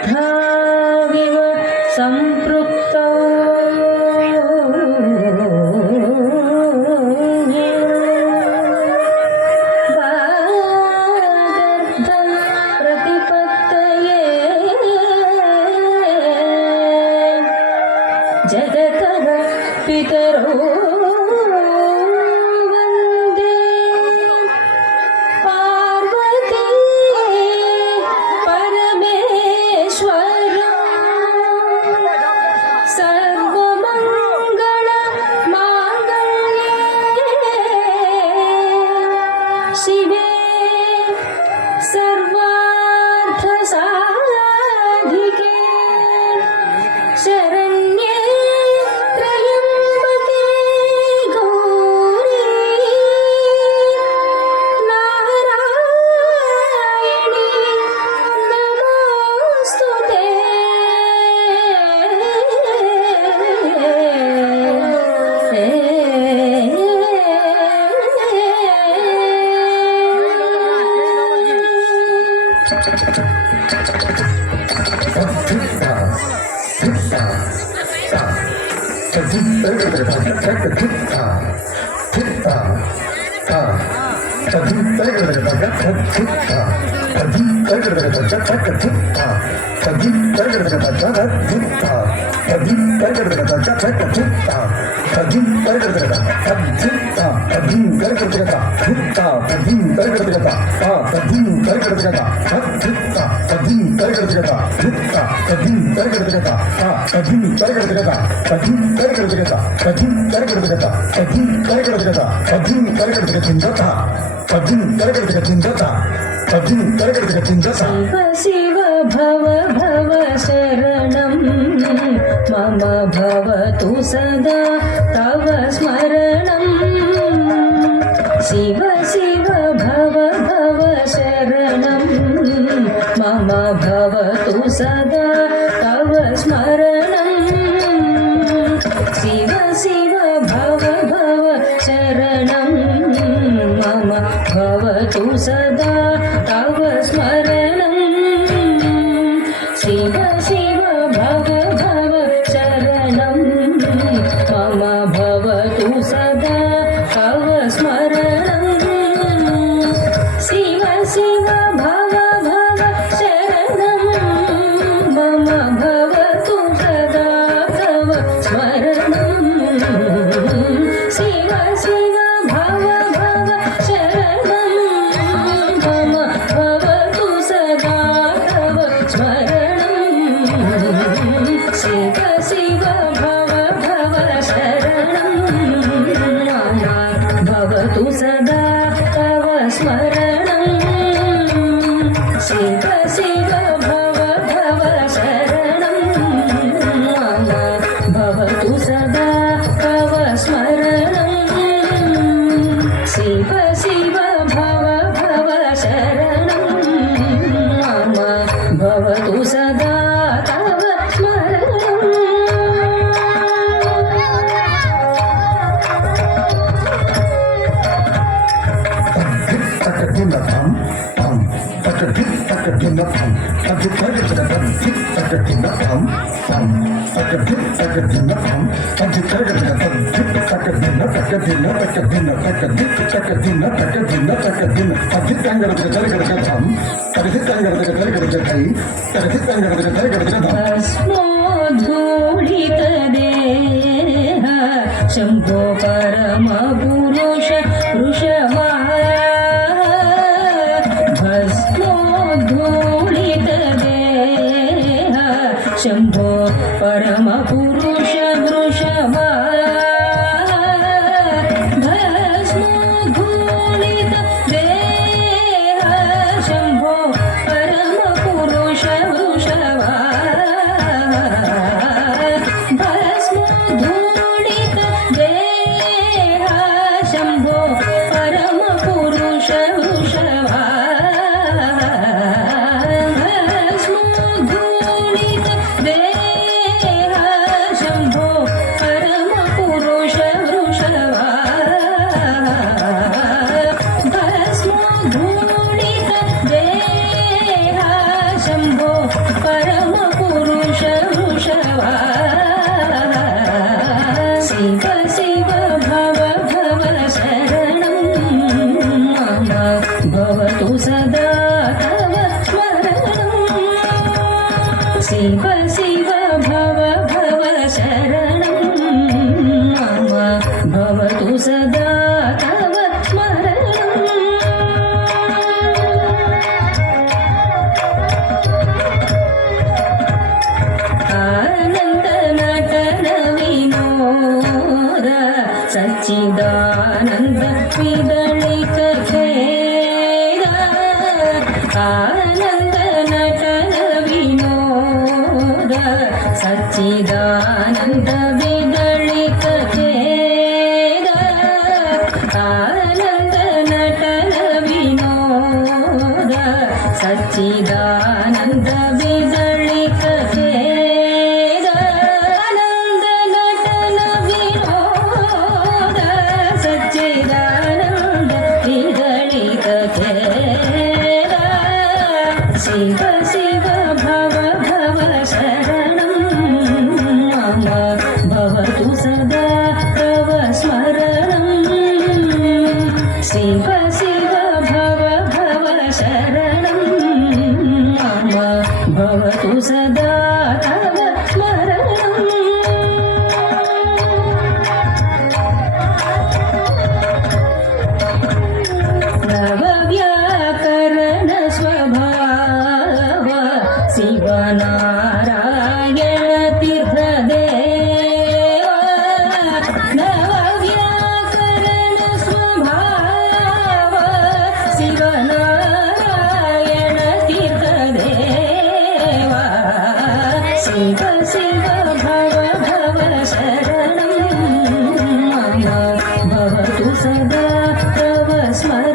वागर्धाविव सम्पृक्तौ वागर्धं प्रतिपत्तये जगतः पितरौ शिवे सर्वार्थसाधिके शरण्ये त्र्यम्बके गौरी नारायणी नमोस्तुते। शिव शिव भव भव शरणं मम भवतु सदा तव स्मरणं। शिव शिव भव भव शरणं मम भवतु सदा तव स्मरणं। शिव शिव भव भव शरणं मम भवतु सदा तव स्मरणं। शिव शिव भव भव शरणं मम भवतु सदा तव स्मरणं। शिव शिव भव भव शरणं मम भवतु सदा तव स्मरणं। शिव शिव भव भव शरणं मम भवतु सदा तव स्मरणं। शिव शिव भव भव शरणं मम भवतु सदा तव स्मरणं। शिव शिव भव भव शरणं मम भवतु सदा तव स्मरणं। शिव शिव भव भव शरणं मम भवतु सदा तव स्मरणं। भस्मोद्धूलितदेह शम्भो परमपुरुष वृषभा। भस्मोद्धूलितदेह शम्भो परमपुरुष वृषभा। भस्मोद्धूलितदेह शम्भो परमपुरुष वृषभा। भस्मोद्धूलितदेह सदा तव स्मरणम् आनन्द नटन विनोद सच्चिदानन्द विदलित खेद आनन्द नटन विनोद सच्चिदानन्द विदलित खेद आनन्द नटन विनोद सच्चिदानन्द विदलित खेद आनन्द नटन विनोद सच्चिदानन्द विदलित खेद शिव शिव भव भव शरणं मम भवतु सदा तव स्मरणं शिव शिव भव भव शरणं मम भवतु सदा तव स्मरणम् नवव्याकरण स्वभाव शिवनारायण तीर्थदेव नवव्याकरण स्वभाव शिवनारायण तीर्थदेव शिव शिव भव भव शरणं मम भवतु सदा तव स्मरणम्